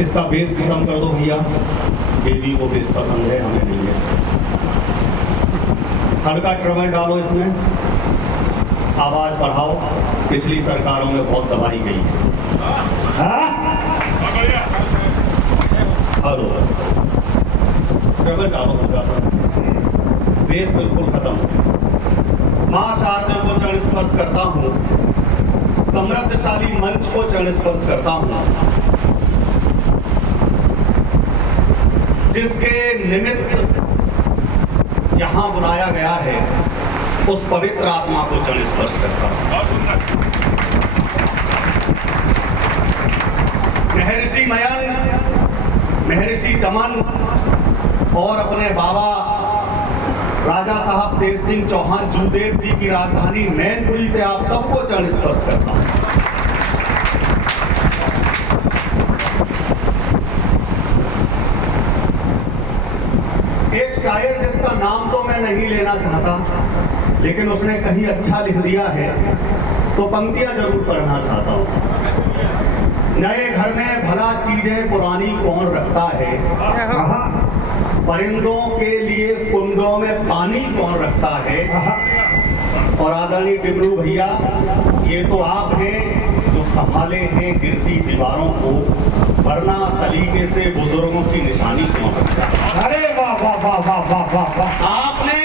इसका बेस खत्म कर दो भैया। देवी को बेस पसंद है, हमें नहीं है। हल्का ट्रबल डालो इसमें, आवाज बढ़ाओ। पिछली सरकारों में बहुत दबाई गई है। हेलो, ट्रबल डालो हल्का सा, बेस बिल्कुल खत्म। मां शारदे को चरण स्पर्श करता हूं, समृद्धशाली मंच को चरण स्पर्श करता हूं, जिसके निमित्त यहां बुलाया गया है, उस पवित्र आत्मा को चरण स्पर्श करता हूं। महर्षि मयन, महर्षि चमन और अपने बाबा राजा साहब तेज सिंह चौहान जूदेव जी की राजधानी मैनपुरी से आप सबको चरण स्पर्श करता हूं। एक शायर जिसका नाम तो मैं नहीं लेना चाहता, लेकिन उसने कहीं अच्छा लिख दिया है, तो पंक्तियां जरूर पढ़ना चाहता हूं। नए घर में भला चीजें पुरानी कौन रखता है, परिंदों के लिए कुंडों में पानी कौन रखता है। और आदरणीय डिबरू भैया, ये तो आप हैं जो संभाले हैं गिरती दीवारों को, वरना सलीके से बुजुर्गों की निशानी कौन रखता है। अरे वाह वाह वाह वाह वाह वाह वाह। आपने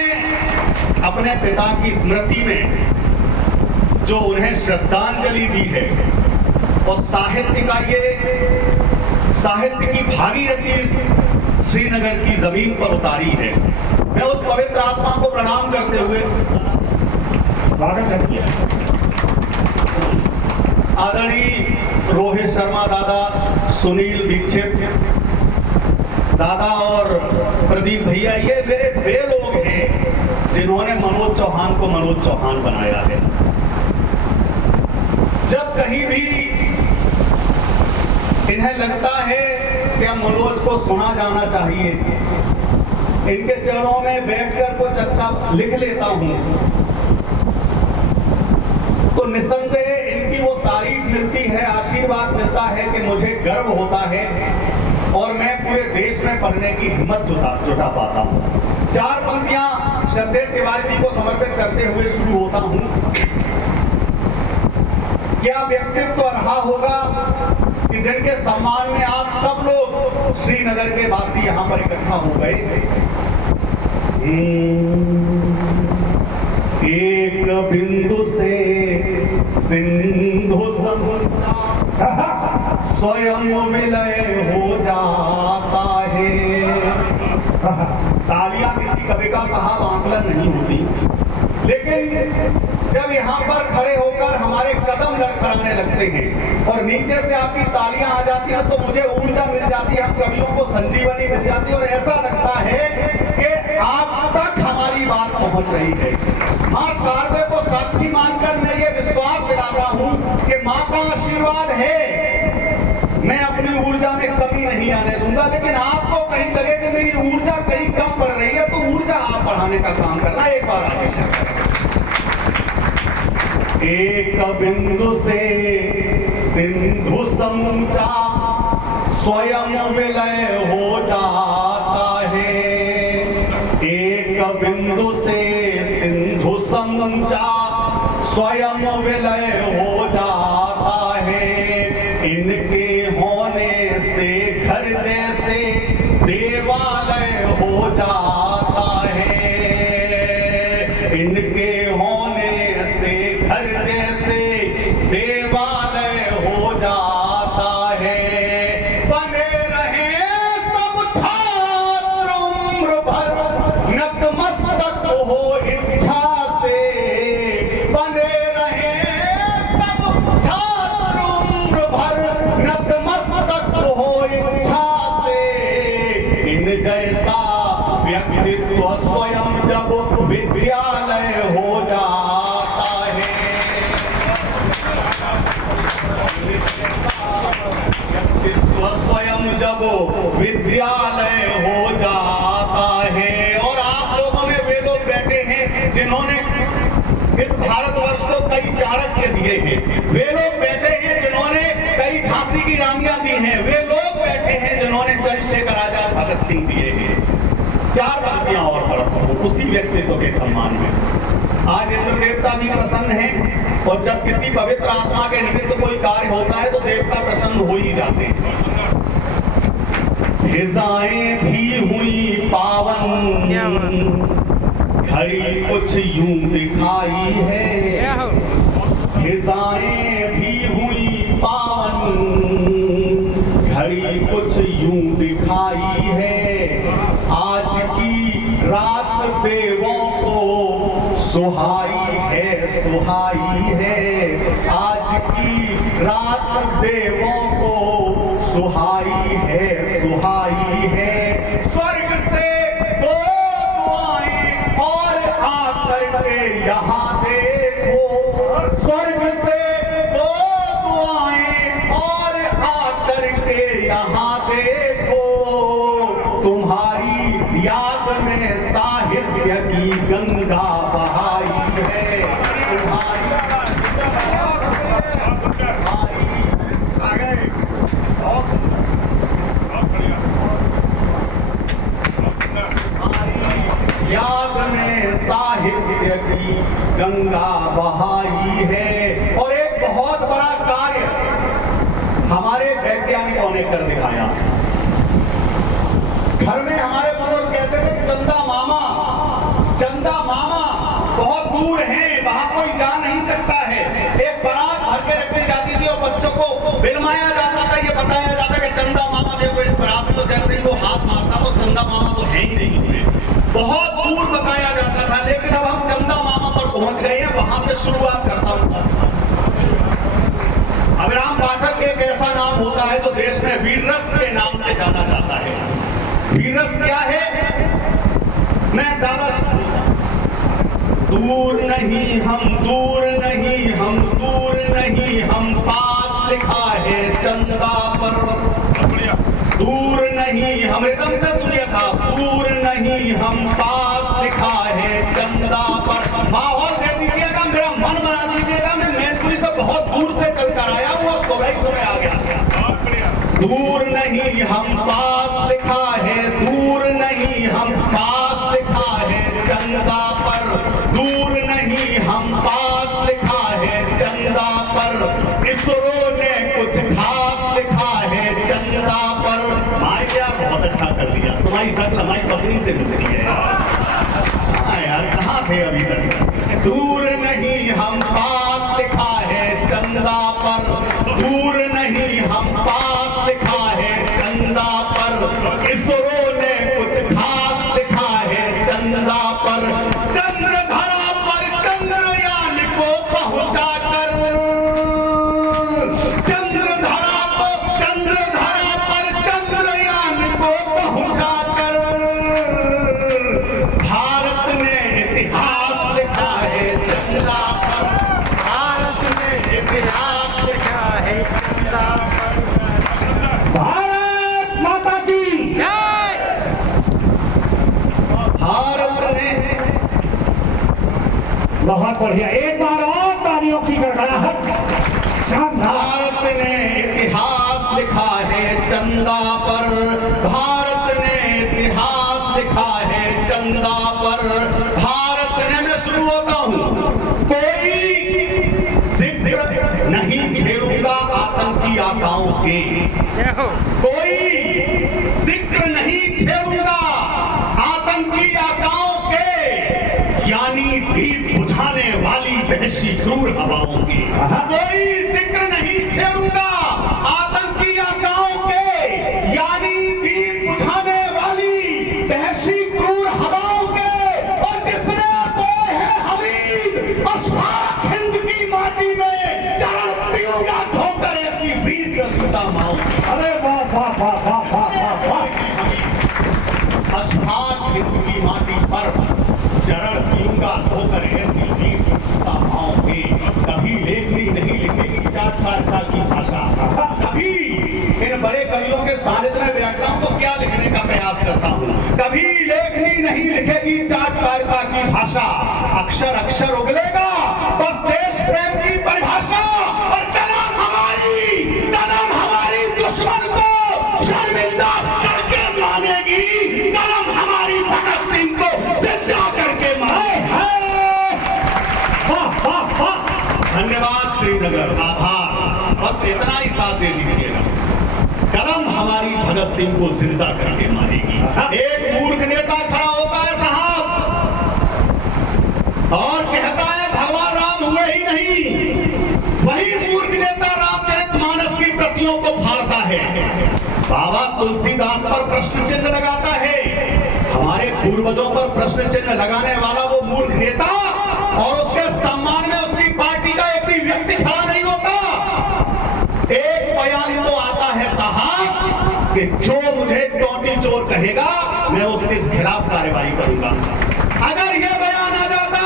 अपने पिता की स्मृति में जो उन्हें श्रद्धांजलि दी है, और साहित्य का ये साहित्य की भागीरथी श्रीनगर की जमीन पर उतारी है। मैं उस पवित्र आत्मा को प्रणाम करते हुए स्वागत किया। आदरणीय रोहित शर्मा दादा, सुनील दीक्षित दादा और प्रदीप भैया, ये मेरे वे लोग हैं जिन्होंने मनोज चौहान को मनोज चौहान बनाया है। जब कहीं भी इन्हें लगता है कि अब मनोज को सुना जाना चाहिए, इनके चरणों में बैठकर कुछ अच्छा लिख लेता हूं, तो निसंदेह इनकी वो तारीफ मिलती है, आशीर्वाद मिलता है कि मुझे गर्व होता है और मैं पूरे देश में पढ़ने की हिम्मत जुटा पाता हूं। 4 पंक्तियां श्रद्धेय तिवारी जी को समर्पित करते हुए शुरू होता हूं। क्या व्यक्तित्व रहा होगा कि जिनके सम्मान में आप सब लोग श्रीनगर के वासी यहां पर इकट्ठा हो गए। एक बिंदु से सिंधु स्वयं विलय हो जाता है। तालियां किसी कवि का साहब आंकलन नहीं होती, लेकिन जब यहाँ पर खड़े होकर हमारे कदम लड़खड़ाने लगते हैं और नीचे से आपकी तालियां आ जाती हैं, तो मुझे ऊर्जा मिल जाती है, हम कवियों को संजीवनी मिल जाती है और ऐसा लगता है कि आप तक हमारी बात पहुंच रही है। मां शारदे को साक्षी मानकर मैं ये विश्वास दिलाता हूं कि मां का आशीर्वाद है, मैं अपनी ऊर्जा में कमी नहीं आने दूंगा। लेकिन आपको कहीं लगे कि मेरी ऊर्जा कहीं कम पड़ रही है, तो ऊर्जा आप बढ़ाने का काम करना। एक बार आगे एक बिंदु से सिंधु समूचा स्वयं विलय हो जाता है। एक बिंदु से सिंधु समूचा स्वयं विलय हो जाता है। इनके होने से घर जैसे देवालय हो जाता है। इनके होने से घर जैसे देवालय हो जाता है। बने रहे सब छात्र उम्र भर नतमस्तक हो इच्छा से। बने रहे सब छात्र उम्र भर नतमस्तक हो इच्छा से। इन जैसा व्यक्तित्व स्वयं जब विद्यालय हो जाता है। व्यक्तित्व स्वयं जब विद्यालय हो जाता है। और आप लोगों में वे लोग बैठे हैं जिन्होंने इस भारतवर्ष को कई चाणक्य दिए हैं। वे लोग बैठे हैं जिन्होंने कई झांसी की रानियां दी हैं। वे लोग बैठे सिंह दिए हैं। 4 पंक्तियां और पढ़ता हूं उसी व्यक्तित्व के सम्मान में। आज इंद्र देवता भी प्रसन्न हैं और जब किसी पवित्र आत्मा के निमित्त कोई कार्य होता है तो देवता प्रसन्न हो ही जाते हैं। फिजाएं भी हुई पावन, घड़ी कुछ यूं दिखाई है। फिजाएं भी हुई पावन, घड़ी कुछ यूं दिखाई है। आज की रात देवों को सुहाई है, सुहाई है। आज की रात देवों को सुहाई है, सुहाई है। स्वर्ग से 2 दुआएं और आकर के यहाँ देखो। स्वर्ग से 2 दुआएं और आकर के यहाँ देखो। तुम्हारी याद में साहित्य की गंगा बहाई है। तुम्हारी याद में साहित्य की गंगा बहाई है। और एक बहुत बड़ा कार्य हमारे वैज्ञानिकों ने कर दिखाया। घर में हमारे बुजुर्ग कहते थे चंदा मामा बहुत दूर हैं, वहां कोई जा नहीं सकता है। एक बारात भर के रखी जाती थी और बच्चों को बिलमाया जाता था, ये बताया जाता कि चंदा मामा देखो इस बारात में। जैसे ही वो हाथ मारता तो चंदा मामा तो है ही नहीं इसमें, बहुत दूर बताया जाता था। लेकिन अब हम चंदा मामा पर पहुंच गए हैं, वहां से शुरुआत करता हूं। अभिराम पाठक एक ऐसा नाम होता है जो देश में वीररस के नाम से जाना जाता है। वीररस क्या है? मैं दादा दूर नहीं हम, दूर नहीं हम, दूर नहीं हम, पास लिखा है चंदा पर। दूर नहीं हम, रिदम से सुनिए साहब, दूर नहीं हम, पास लिखा है चंदा पर। माहौल दे दीजिएगा, मेरा मन बना दीजिएगा। मैं मैनपुरी से बहुत दूर से चल कर आया हूँ और सुबह आ गया। दूर नहीं हम, पास लिखा है, दूर नहीं हम, पास लिखा है चंदा पर। दूर नहीं हम, पास लिखा है चंदा पर। इसरो ने कुछ खास लिखा है चंदा पर। माई यार बहुत अच्छा कर दिया, तुम्हारी शक्ल हमारी पत्नी से मिलती है। हाँ यार कहाँ थे अभी तक? दूर नहीं हम, पास लिखा है चंदा पर। दूर नहीं हम, पास लिखा है चंदा पर। इसरो ने कुछ खास लिखा है चंदा पर। चंद्रधरा पर चंद्रयान को पहुंचाकर, चंद्रधरा पर चंद्रयान को पहुंचाकर भारत ने इतिहास लिखा है चंदा पर। भारत ने इतिहास लिखा है चंदा पर। भारत माता की जय। भारत ने, बहुत बढ़िया, एक बार और तालियों की गड़गड़ाहट। भारत ने इतिहास लिखा है चंदा पर। भारत ने इतिहास लिखा है चंदा पर। भारत ने, मैं शुरू होता हूं, कोई जिक्र नहीं छेड़ूंगा आतंकी आकाओं के। कोई जिक्र नहीं छेड़ूंगा आतंकी आकाओं के, यानी दीप बुझाने वाली वहशी क्रूर हवाओं की। कोई जिक्र नहीं छेड़ूंगा आतंकी आकाओं के, यानी दीप बुझाने वाली वहशी क्रूर हवाओं के। और जिसने बोए है हमीद अशफाक हिंद की माटी में, चरण पीऊंगा धोकर ऐसी वीर रसूता माओ। अरे वाह वाह वाह वाह वाह वाह। अशफाक हिंद की माटी पर चरण पीऊंगा धोकर ऐसी वीर रसूता माओ के। कभी लेखनी नहीं लिखेगी जाटपारका की भाषा। कभी इन बड़े कवियों के सानिध्य में बैठता हूं तो क्या लिखने का प्रयास करता हूं। कभी लेखनी नहीं लिखेगी जाटपारका की भाषा। अक्षर अक्षर उगलेगा बस देश प्रेम की परिभाषा। और कलम हमारी दुश्मन को शर्मिंदा करके मानेगी नगर आभार, बस इतना ही साथ दे दीजिएगा। कलम हमारी भगत सिंह को जिंदा करके मारेगी। एक मूर्ख नेता खड़ा होता है साहब और कहता है भगवान राम हुए ही नहीं। वही मूर्ख नेता रामचरितमानस की प्रतियों को फाड़ता है। बाबा तुलसीदास पर प्रश्न चिन्ह लगाता है। हमारे पूर्वजों पर प्रश्न चिन्ह लगाने वाला वो मूर्ख नेता, और उसके सम्मान में उसकी पार्टी का एक भी व्यक्ति खड़ा नहीं होता। एक बयान तो आता है साहब कि जो मुझे टोटी चोर कहेगा मैं उसके खिलाफ कार्रवाई करूंगा। अगर यह बयान आ जाता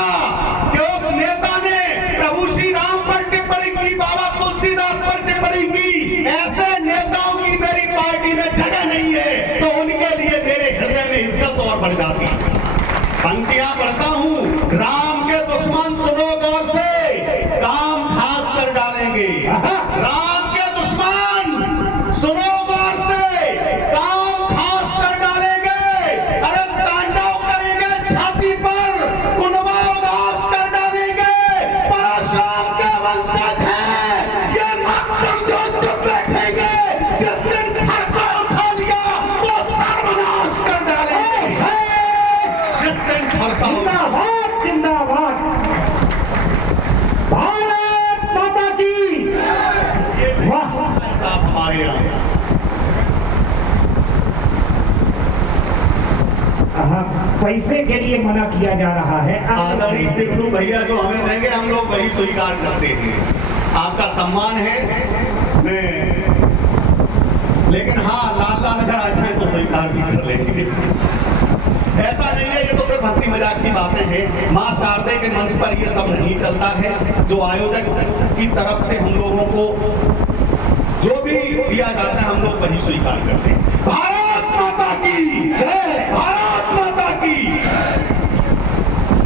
कि उस नेता ने प्रभु श्री राम पर टिप्पणी की, बाबा तुलसीदास पर टिप्पणी की, ऐसे नेताओं की मेरी पार्टी में जगह नहीं है, तो उनके लिए मेरे हृदय में इज्जत और बढ़ जाती। पंक्तियां पढ़ता हूं, राम के दुश्मन सुनो गौर से, काम खास कर डालेंगे। राम के दुश्मन सुनो गौर से, काम खास कर डालेंगे। अरे तांडव करेंगे छाती पर, कुनबा उदास कर डालेंगे। परशुराम के वंशज हैं ये मत समझो, चुप बैठेंगे। जिस दिन फरसा उठा लिया तो सर्वनाश कर डालेंगे। जिस दिन फरसा जिंदाबाद जिंदाबाद, भारत माता की। वाह, साहब हमारे यहाँ पैसे के लिए मना किया जा रहा है। आदरणीय टिकलू भैया जो हमें देंगे हम लोग वही स्वीकार करते हैं। आपका सम्मान है, मैं लेकिन हाँ लाल लाल अगर आ जाए तो स्वीकार भी कर लेंगे। ऐसा नहीं है, ये तो सिर्फ हंसी मजाक की बातें हैं। मां शारदे के मंच पर ये सब नहीं चलता है। जो आयोजक की तरफ से हम लोगों को जो भी दिया जाता है हम लोग वही स्वीकार करते हैं। भारत माता की जय, भारत माता की।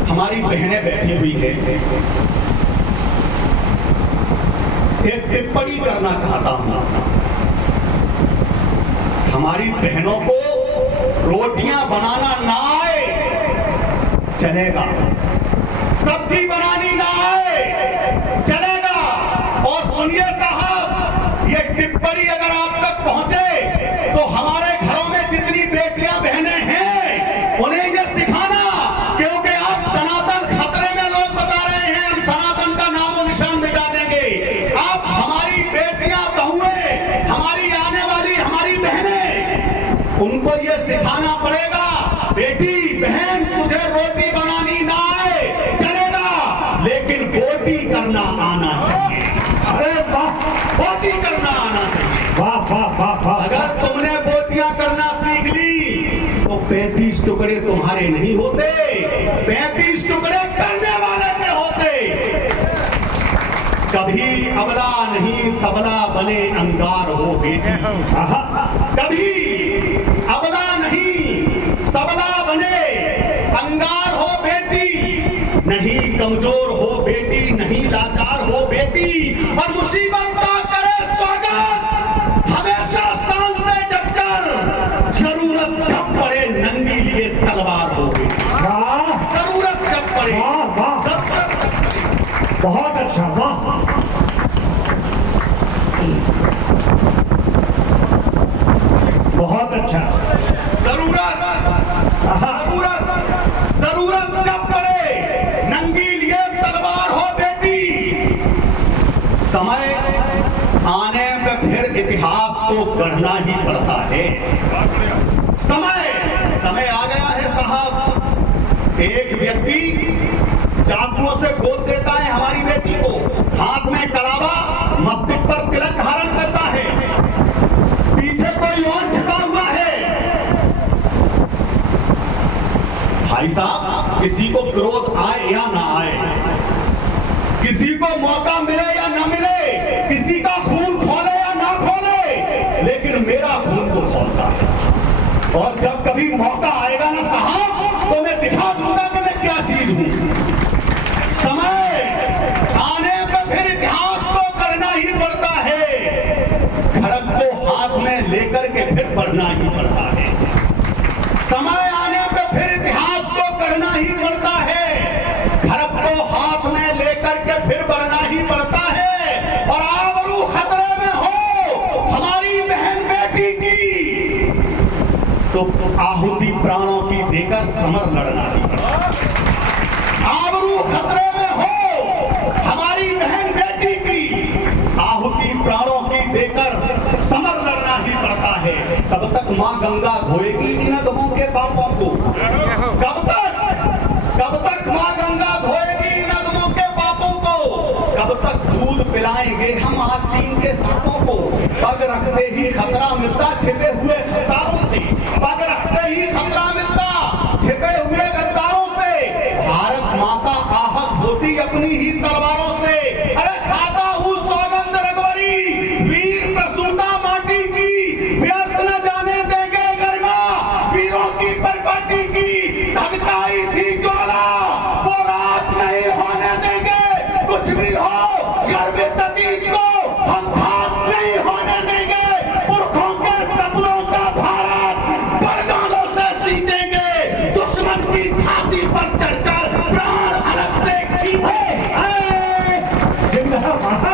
हमारी बहनें बैठी हुई है, एक टिप्पणी करना चाहता हूं। हमारी बहनों को रोटियां बनाना ना आए चलेगा, सब्जी बनानी ना आए चलेगा। और सुनिए साहब, ये टिप्पणी अगर आप तक पहुंचे तो हमारे घरों में जितनी बेटियां बहनें हैं उन्हें ये सिखाना, क्योंकि आप सनातन खतरे में, लोग बता रहे हैं हम सनातन का नामो निशान मिटा देंगे। आप हमारी बेटियां बहुएं, हमारी आने वाली हमारी बहनें, उनको ये सिखाना पड़ेगा, बेटी बहन तुझे रोटी बनानी ना आए चलेगा, लेकिन बोटी करना आना चाहिए। अरे वाह, बोटी करना आना चाहिए। वाह वाह वाह वाह। अगर तुमने बोटियां करना सीख ली तो 35 टुकड़े तुम्हारे नहीं होते, 35 टुकड़े करने वाले के होते। कभी अबला नहीं सबला बने अंगार हो बेटी, कभी अबला नहीं सबला बने अंगार हो बेटी, नहीं कमजोर हो बेटी, नहीं लाचार हो बेटी। और मुसीबत का करे स्वागत हमेशा शान से डटकर, जरूरत जब पड़े नंगी लिए तलवार हो बेटी। वाह, जरूरत जब पड़े, वाह, वाह। जरूरत जब पड़े। बहुत अच्छा, वाह। बहुत अच्छा। जरूरत जरूरत जरूरत जब पड़े नंगी लिए तलवार हो बेटी। समय आने पे फिर इतिहास को गढ़ना ही पड़ता है। समय आ गया है साहब। एक व्यक्ति चाकुओं से गोद देता है हमारी बेटी को, हाथ में कलावा, मस्तिष्क पर तिलक धारण करता है, पीछे कोई और छिपा हुआ है। भाई साहब, किसी को क्रोध आए या ना आए, किसी को मौका मिले या ना मिले, किसी का खून खोले या ना खोले, लेकिन मेरा खून तो खोलता है साहब। और जब कभी मौका आएगा ना साहब तो मैं दिखा दूंगा कि मैं क्या चीज हूं। समय आने पर फिर इतिहास को करना ही पड़ता है, खड़ग को हाथ में लेकर के फिर बढ़ना ही पड़ता है। समय आने पे फिर इतिहास को करना ही पड़ता है, खड़ग को हाथ में लेकर के फिर बढ़ना ही पड़ता है। खतरे में हो हमारी बहन बेटी की, तो आहुति प्राणों की देकर समर लड़ना ही पड़ता है। आबरू खतरे में हो हमारी बहन बेटी की, आहुति प्राणों की देकर समर लड़ना ही पड़ता है। कब तक मां गंगा धोएगी इन अधमों के पापों को? कब तक मां गंगा धोएगी इन अधमों के पापों को? कब तक दूध पिलाएंगे हम आस्तीन के सांपों को? पग रखते ही खतरा मिलता छिपे हुए गद्दारों से, पग रखते ही खतरा मिलता छिपे हुए गद्दारों से। भारत माता आहत होती अपनी ही तलवारों से। अरे खाता हूँ सौगंध रघुवरी, वीर प्रसूता माटी की, व्यर्थ न जाने देंगे गरिमा वीरों की परपाटी की। धधकाई थी ज्वाला वो रात नहीं होने देंगे, कुछ भी हो गर्भित अतीत